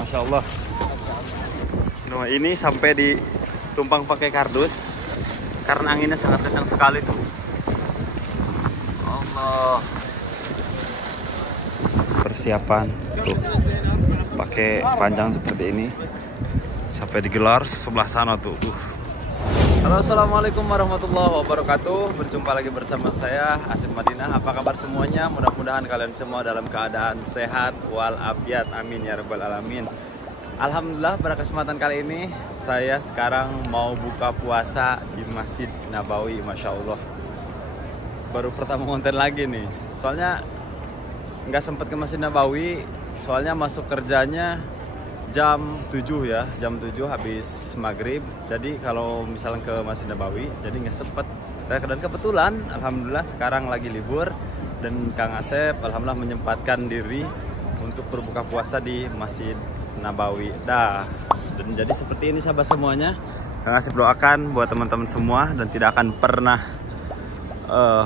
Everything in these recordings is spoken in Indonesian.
Masya Allah. Nah, ini sampai ditumpang pakai kardus karena anginnya sangat kencang sekali tuh. Allah. Persiapan tuh pakai panjang seperti ini sampai digelar sebelah sana tuh. Halo, assalamualaikum warahmatullahi wabarakatuh. Berjumpa lagi bersama saya Asif Madinah. Apa kabar semuanya? Mudah-mudahan kalian semua dalam keadaan sehat walafiat. Amin ya rabbal alamin. Alhamdulillah, pada kesempatan kali ini saya sekarang mau buka puasa di Masjid Nabawi. Masya Allah, baru pertama konten lagi nih. Soalnya nggak sempat ke Masjid Nabawi, soalnya masuk kerjanya jam 7 ya, jam 7 habis maghrib. Jadi kalau misalnya ke Masjid Nabawi jadi nggak sempet. Dan kebetulan alhamdulillah sekarang lagi libur dan Kang Asep alhamdulillah menyempatkan diri untuk berbuka puasa di Masjid Nabawi. Dan jadi seperti ini sahabat semuanya. Kang Asep doakan buat teman-teman semua dan tidak akan pernah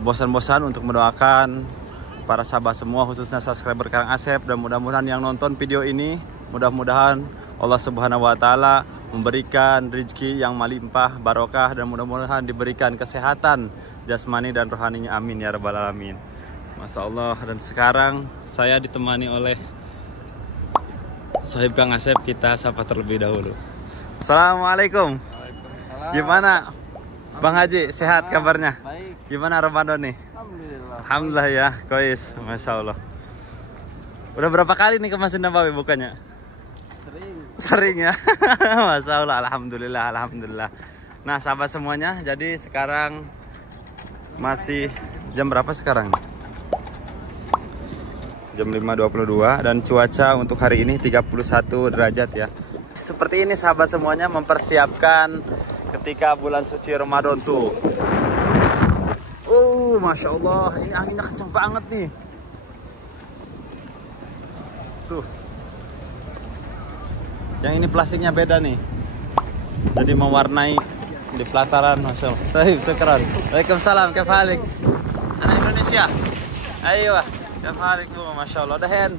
bosan-bosan untuk mendoakan para sahabat semua, khususnya subscriber Kang Asep. Dan mudah-mudahan yang nonton video ini, mudah-mudahan Allah Subhanahu wa Ta'ala memberikan rezeki yang melimpah, barokah, dan mudah-mudahan diberikan kesehatan jasmani dan rohaninya. Amin ya rabbal alamin. Masya Allah. Dan sekarang saya ditemani oleh sahib Kang Asep. Kita sapa terlebih dahulu. Assalamualaikum. Waalaikumsalam. Gimana Bang Haji, sehat kabarnya? Baik. Gimana Ramadan nih? Alhamdulillah. Alhamdulillah ya, kois. Masya Allah. Udah berapa kali nih ke Masjid Nabawi bukannya? Sering ya. Masya Allah, alhamdulillah, alhamdulillah. Nah sahabat semuanya, jadi sekarang masih jam berapa sekarang? Jam 5.22 dan cuaca untuk hari ini 31 derajat ya. Seperti ini sahabat semuanya, mempersiapkan ketika bulan suci Ramadan tuh. Masya Allah, ini anginnya kenceng banget nih. Tuh. Yang ini plastiknya beda nih. Jadi mewarnai di pelataran. Masya Allah. Baik, syukran. Waalaikumsalam, kefalik. Anak Indonesia. Ayo, kefalik bu, Masya Allah. Dahen.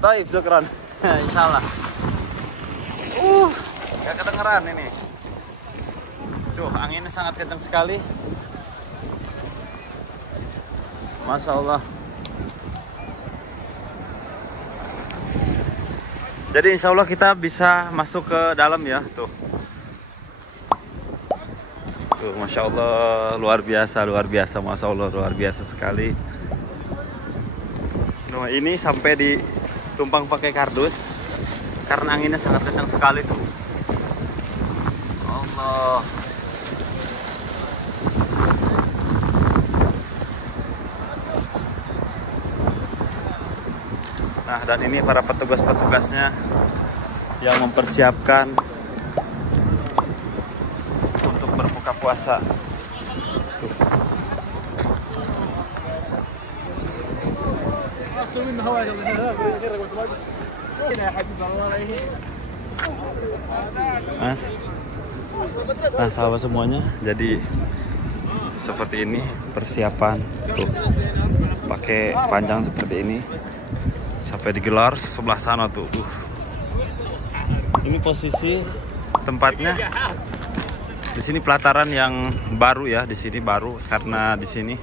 Baik, syukran. Insya Allah. Gak kedengeran ini. Tuh, anginnya sangat kencang sekali. Masya Allah. Jadi insya Allah kita bisa masuk ke dalam ya. Tuh, tuh Masya Allah, luar biasa, luar biasa. Masya Allah, luar biasa sekali. Nah, ini sampai ditumpang pakai kardus karena anginnya sangat kencang sekali tuh. Allah. Nah, dan ini para petugas-petugasnya yang mempersiapkan untuk berbuka puasa. Tuh. Mas. Nah, sahabat semuanya, jadi seperti ini persiapan tuh. Pakai panjang seperti ini sampai digelar sebelah sana tuh. Ini posisi tempatnya. Di sini pelataran yang baru ya, di sini baru karena di sini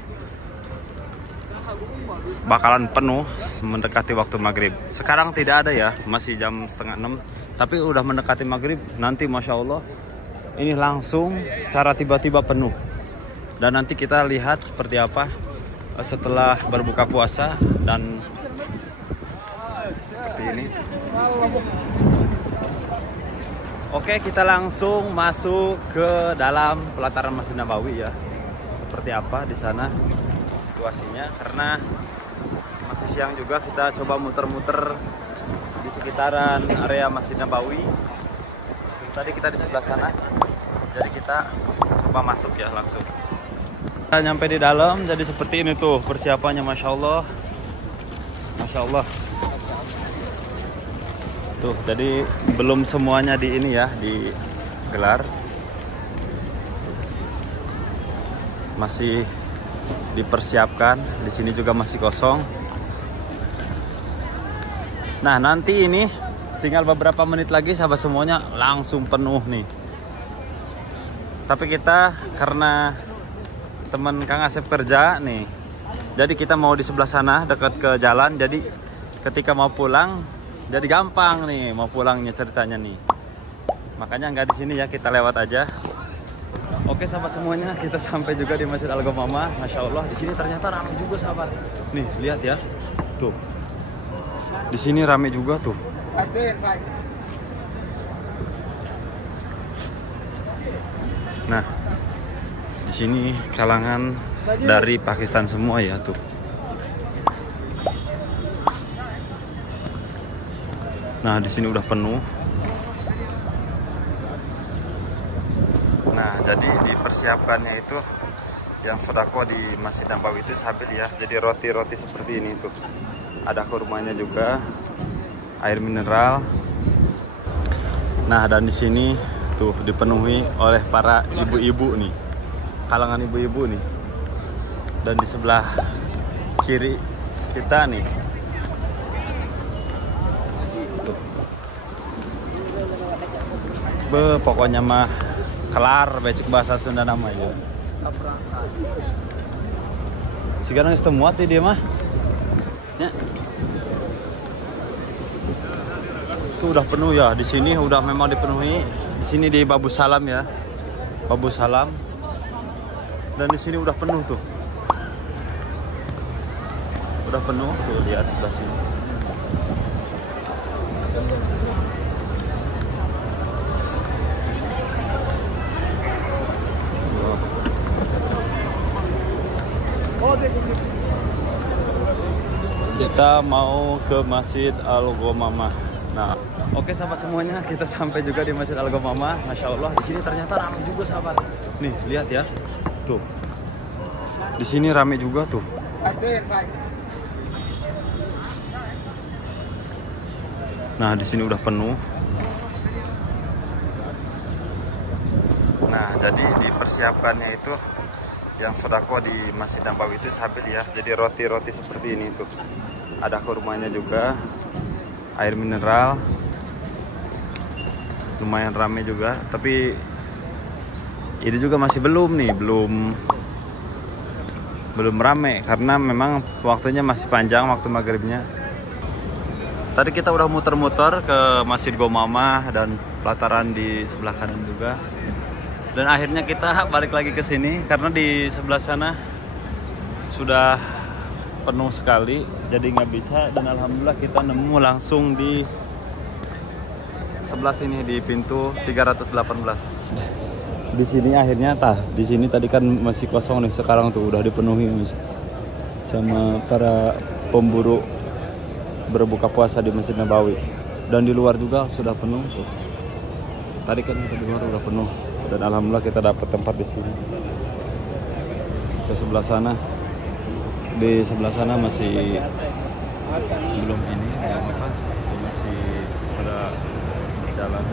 bakalan penuh mendekati waktu maghrib. Sekarang tidak ada ya, masih jam setengah 6, tapi udah mendekati maghrib nanti Masya Allah ini langsung secara tiba-tiba penuh. Dan nanti kita lihat seperti apa setelah berbuka puasa dan seperti ini. Oke, kita langsung masuk ke dalam pelataran Masjid Nabawi ya. Seperti apa di sana situasinya, karena masih siang juga. Kita coba muter-muter di sekitaran area Masjid Nabawi. Tadi kita di sebelah sana, jadi kita coba masuk ya langsung. Kita nyampe di dalam, jadi seperti ini tuh persiapannya. Masya Allah, Masya Allah. Tuh, jadi belum semuanya di ini ya, digelar. Masih dipersiapkan. Di sini juga masih kosong. Nah, nanti ini tinggal beberapa menit lagi sahabat semuanya langsung penuh nih. Tapi kita karena teman Kang Asep kerja nih, jadi kita mau di sebelah sana dekat ke jalan. Jadi ketika mau pulang jadi gampang nih mau pulangnya ceritanya nih. Makanya nggak di sini ya, kita lewat aja. Oke sahabat semuanya, kita sampai juga di Masjid Al-Ghamamah. Masya Allah, di sini ternyata ramai juga sahabat. Nih lihat ya, tuh. Di sini ramai juga tuh. Nah, di sini kalangan dari Pakistan semua ya tuh. Nah, di sini udah penuh. Nah, jadi dipersiapkannya itu yang sodako di Masjid Nabawi itu sahabat ya. Jadi roti-roti seperti ini tuh. Ada kurmanya juga, air mineral. Nah, dan di sini tuh dipenuhi oleh para ibu-ibu nih, kalangan ibu-ibu nih. Dan di sebelah kiri kita nih, pokoknya mah kelar becek bahasa Sunda namanya. Sekarang semua dia mah. Ya. Itu udah penuh ya, di sini udah memang dipenuhi. Di sini di Babu Salam ya, Babu Salam. Dan di sini udah penuh tuh, udah penuh tuh, lihat sebelah sini. Kita mau ke Masjid Al-Ghamamah. Nah, oke sahabat semuanya, kita sampai juga di Masjid Al-Ghamamah. Masya Allah, di sini ternyata ramai juga sahabat. Nih lihat ya, tuh. Di sini ramai juga tuh. Nah, di sini udah penuh. Nah, jadi dipersiapkannya itu yang sodako di Masjid Nabawi itu sahabat ya. Jadi roti-roti seperti ini tuh. Ada kurmanya juga, air mineral. Lumayan ramai juga, tapi ini juga masih belum nih, belum ramai karena memang waktunya masih panjang, waktu maghribnya. Tadi kita udah muter-muter ke Masjid Ghamamah dan pelataran di sebelah kanan juga. Dan akhirnya kita balik lagi ke sini karena di sebelah sana sudah penuh sekali, jadi nggak bisa. Dan alhamdulillah kita nemu langsung di sebelah sini di pintu 318. Di sini akhirnya di sini tadi kan masih kosong nih, sekarang tuh udah dipenuhi sama para pemburu berbuka puasa di Masjid Nabawi. Dan di luar juga sudah penuh tuh. Tadi kan di luar udah penuh. Dan alhamdulillah kita dapat tempat di sini. Ke sebelah sana, di sebelah sana masih belum ini, apa? Masih pada berjalan.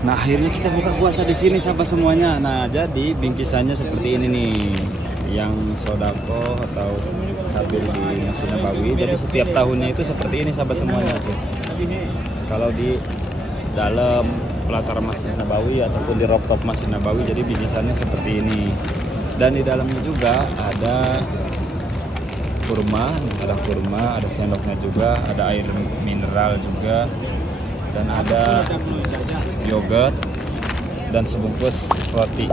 Nah, akhirnya kita buka puasa di sini sahabat semuanya. Nah, jadi bingkisannya seperti ini nih, yang sodako atau sabil di Masjid Nabawi. Jadi setiap tahunnya itu seperti ini sahabat semuanya tuh. Kalau di dalam pelataran Masjid Nabawi ataupun di rooftop Masjid Nabawi, jadi bingkisannya seperti ini. Dan di dalamnya juga ada kurma, ada sendoknya juga, ada air mineral juga, dan ada yogurt dan sebungkus roti.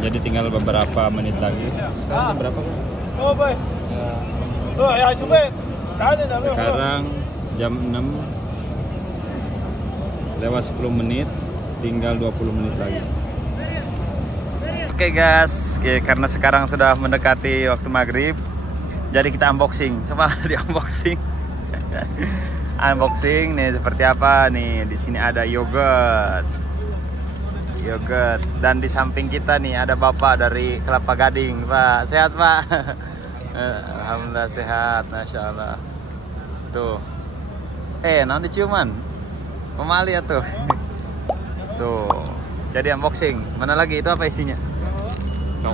Jadi tinggal beberapa menit lagi. Sekarang berapa guys? Sekarang jam 6 lewat 10 menit, tinggal 20 menit lagi. Oke guys, karena sekarang sudah mendekati waktu maghrib, jadi kita unboxing. Coba di unboxing. Unboxing nih seperti apa nih. Di sini ada yogurt, dan di samping kita nih ada bapak dari Kelapa Gading. Pak, sehat pak? Alhamdulillah sehat, masya Allah. Tuh, non diciuman, pemali ya tuh. Tuh, jadi unboxing. Mana lagi itu apa isinya?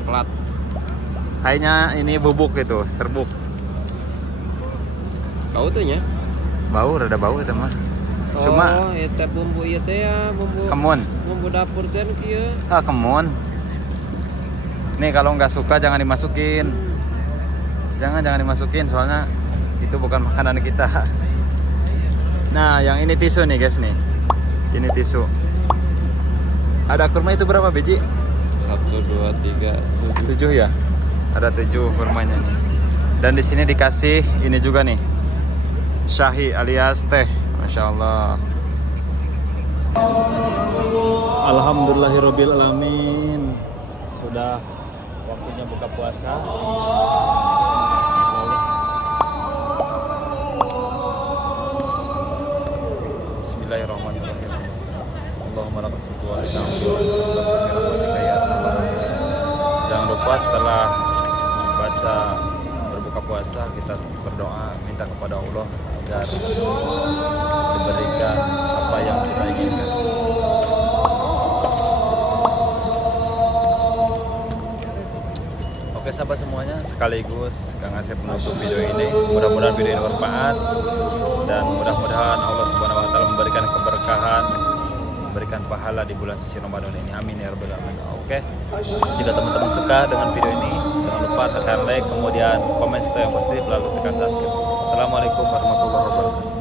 coklat. Kayaknya ini bubuk gitu, serbuk. Bau tuh nya? Bau, rada bau itu mah. Oh, Cuma teh bumbu ieu teh ya, bumbu. kemun. Bumbu dapur teh nu kieu. Kemun. Nih kalau nggak suka jangan dimasukin. Jangan dimasukin soalnya itu bukan makanan kita. Nah, yang ini tisu nih guys nih. Ini tisu. Ada kurma itu berapa biji? 1, 2, 3, 7. 7 ya? Ada 7 kurmanya nih. Dan di sini dikasih ini juga nih. Syahi alias teh. Masya Allah. Alhamdulillahirabbil alamin. Sudah waktunya buka puasa. Bismillahirrahmanirrahim. Allahumma lakal hamdu wa lakal hamdu. Jangan lupa setelah baca berbuka puasa kita berdoa minta kepada Allah agar diberikan apa yang kita inginkan. Oke sahabat semuanya, sekaligus Kang Asep menutup video ini. Mudah-mudahan video ini bermanfaat dan mudah-mudahan Allah Subhanahu wa taala memberikan keberkahan, memberikan pahala di bulan suci Ramadan ini. Amin ya rabbal alamin. Oke. Jika teman-teman suka dengan video ini, jangan lupa tekan like, kemudian komen serta yang positif lalu tekan subscribe. Assalamualaikum warahmatullahi wabarakatuh.